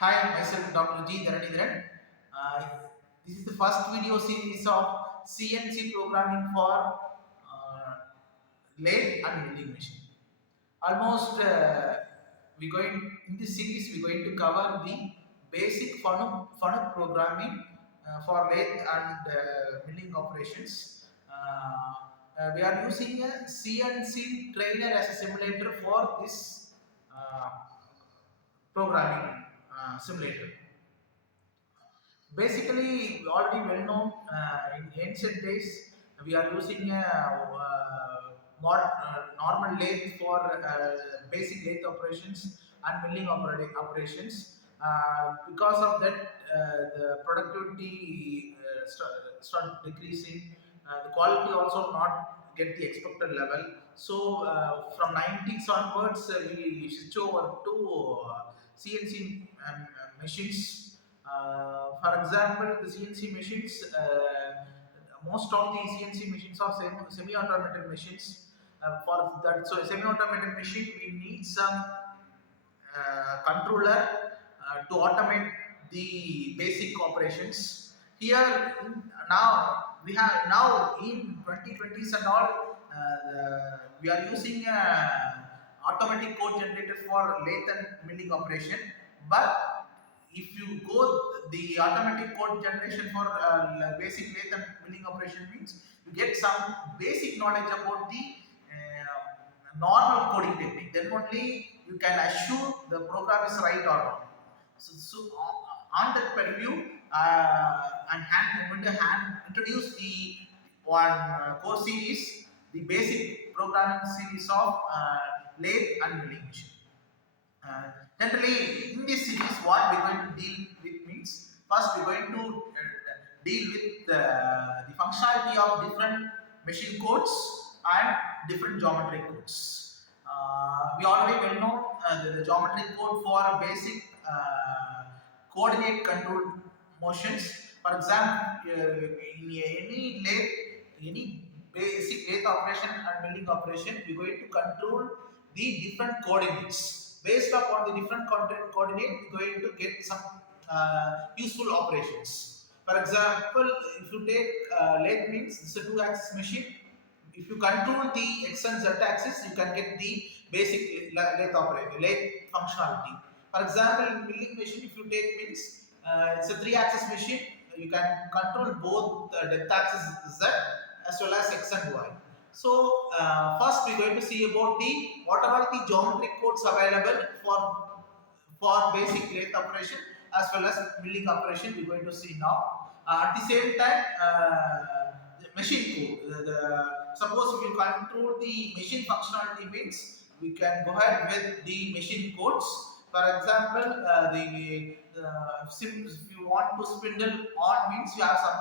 Hi, myself Dr.Tharanitharan. This is the first video series of CNC programming for lathe and milling machine. Almost we going in this series we're going to cover the basic funnel programming for lathe and milling operations. We are using a CNC trainer as a simulator for this uh, programming simulator. Basically, already well known in ancient days, we are using a normal lathe for basic lathe operations and milling operations. Because of that, the productivity start decreasing. The quality also not get the expected level. So from 90s onwards, we switch over to CNC machines. For example, the CNC machines, most of the CNC machines are semi-automated machines. For that, so semi-automated machine, we need some controller to automate the basic operations. Here now we have now in 2020s and all, we are using automatic code generator for lathe and milling operation. But if you go the automatic code generation for basic lathe and milling operation means you get some basic knowledge about the normal coding technique. Then only you can assure the program is right or wrong. On that purview, I'm going to introduce the one course series, the basic programming series of lathe and milling machine. Generally, in this series, what we're going to deal with means first we're going to deal with the functionality of different machine codes and different geometric codes. We already well know the geometric code for basic coordinate control motions. For example, in any lathe, any basic lathe operation and milling operation, we're going to control the different coordinates. Based upon the different coordinate, we're going to get some useful operations. For example, if you take lathe means it's a two-axis machine. If you control the x and z axis, you can get the basic lathe functionality. For example, in milling machine, if you take means it's a three-axis machine, you can control both the depth axis z as well as x and y. So first we're going to see about the what are the geometric codes available for basic lathe operation as well as milling operation. We're going to see now. At the same time, the machine code. Suppose if you control the machine functionality means we can go ahead with the machine codes. For example, if you want to spindle on means you have some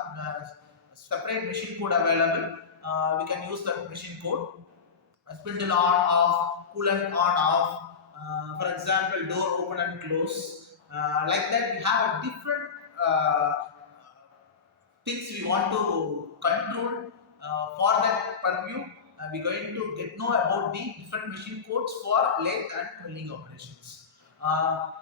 separate machine code available. We can use that machine code. Spindle on, off, coolant on, off. For example, door open and close. Like that, we have a different things we want to control. For that purview, we're going to get know about the different machine codes for lathe and milling operations.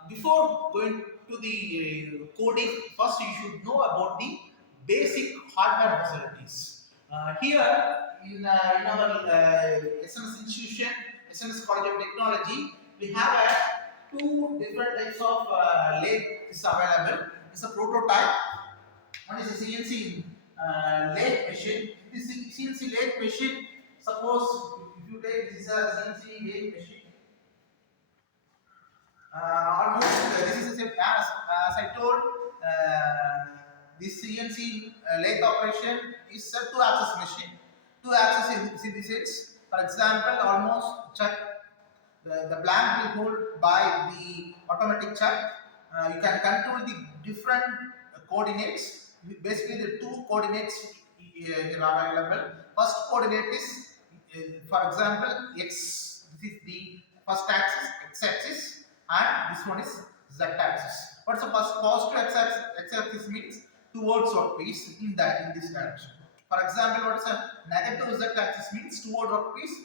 Before going to the coding, first you should know about the basic hardware facilities. Here in our SNS institution, SNS College of Technology, we have two different types of lathe is available. It's a prototype. One is a CNC lathe machine. This CNC lathe machine, suppose if you take this is a CNC lathe machine, almost this is the same as I told. This CNC lathe operation is a two-axis machine. Two-axis in the sense, for example, almost check the blank will hold by the automatic chuck. You can control the different coordinates. Basically, the two coordinates are available. First coordinate is, for example, x. This is the first axis, x-axis, and this one is z-axis. What's the first positive x-axis? X-axis means towards workpiece in this direction. For example, what is a negative z-axis means toward workpiece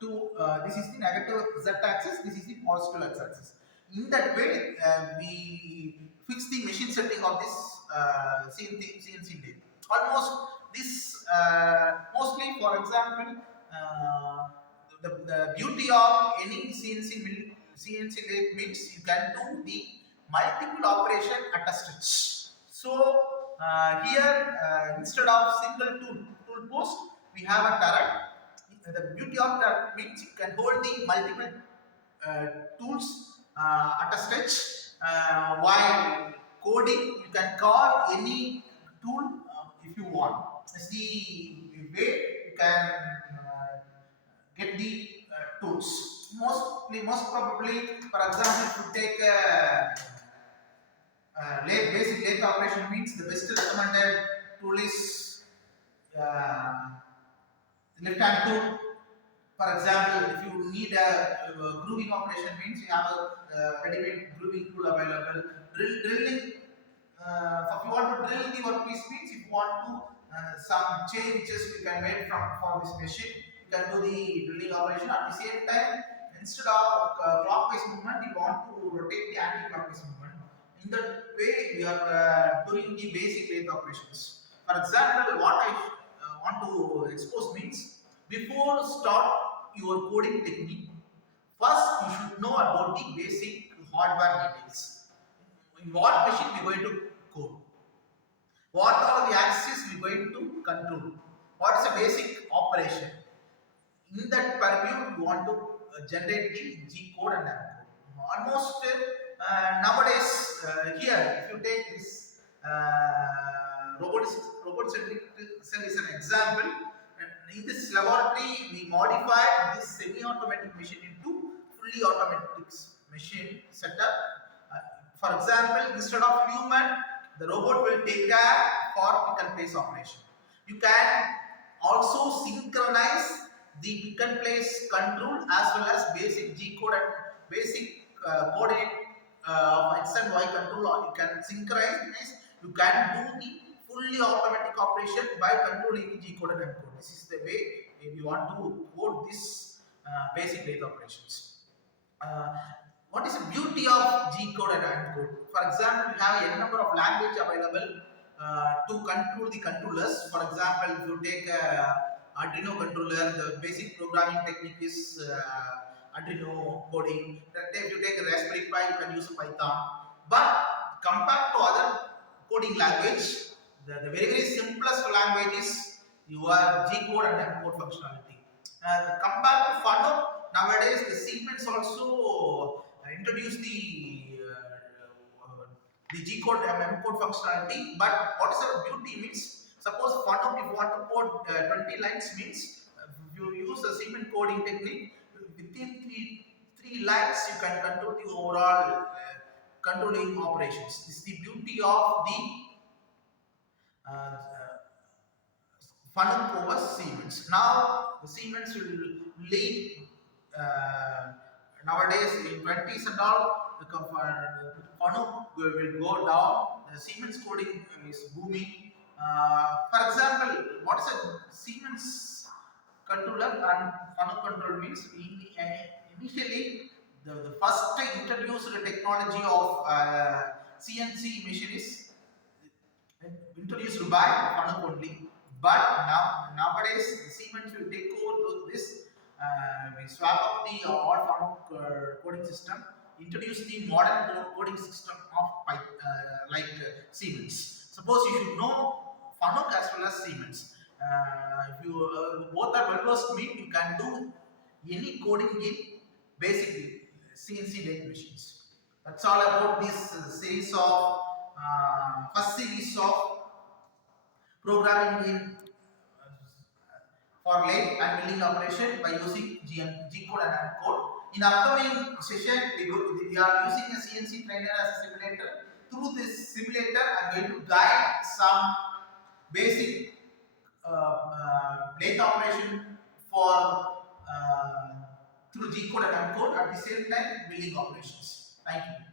to this is the negative z-axis, this is the positive x-axis. In that way, we fix the machine setting of this CNC lathe. Almost this, mostly, for example, the beauty of any CNC lathe means you can do the multiple operation at a stretch. So here, instead of single tool post, we have a turret. The beauty of that means you can hold the multiple uh, tools at a stretch. While coding, you can call any tool if you want. That's the way you can get the tools. Most probably, for example, if you take basic lathe operation means the best recommended tool is uh, left hand tool. For example, if you need a grooving operation means you have a ready-made grooving tool available. Drilling, if you want to drill the workpiece means if you want to some changes we can make from this machine, you can do the drilling operation. At the same time, instead of clockwise movement, you want to rotate the anti-clockwise movement. In that way, we are doing the basic lathe operations. For example, what I want to expose means before start your coding technique, first you should know about the basic hardware details. In what machine we are going to code? What are the axes we are going to control? What is the basic operation? In that purview, you want to generate the G code and M code. Almost nowadays, here, if you take this robot-centric cell is an example. And in this laboratory, we modified this semi-automatic machine into fully automatic machine setup. For example, instead of human, the robot will take care for pick and place operation. You can also synchronize the pick and place control as well as basic G code and basic coordinate of X and Y control, or you can synchronize. You can do the fully automatic operation by controlling the G code and M code. This is the way if you want to code this basic data operations. Uh, what is the beauty of G code and M code? For example, you have a number of language available to control the controllers. For example, if you take Arduino controller, the basic programming technique is Arduino coding. If you take a Raspberry Pi, you can use Python. But compared to other coding language, the very simplest language is your G code and M code functionality. Compared to Funnel, nowadays the Siemens also introduced the G code and M code functionality. But what is the beauty means? Suppose Funnel, if you want to code 20 lines means if you use the Siemens coding technique, within three lines you can control the overall controlling operations. This is the beauty of the Funnel over Siemens. Now the Siemens will lead nowadays in 20s and all. The Funnel will go down. The Siemens coding is booming. For example, what is a Siemens controller and Funnel control means? Initially, the first introduced technology of CNC machine is introduced by Funnel only. But nowadays, the Siemens will take over this. We swap up the all Funnel coding system, introduce the modern coding system of Siemens. Suppose you should know Funnel as well as Siemens. If you both are well versed, mean you can do any coding in basic CNC lathe machines. That's all about this series of first series of programming in for lathe and milling operation by using G code and M code. In upcoming session, we are using a CNC trainer as a simulator. Through this simulator, I am going to guide some basic lathe operation for through G code and M code, at the same time milling operations. Thank you.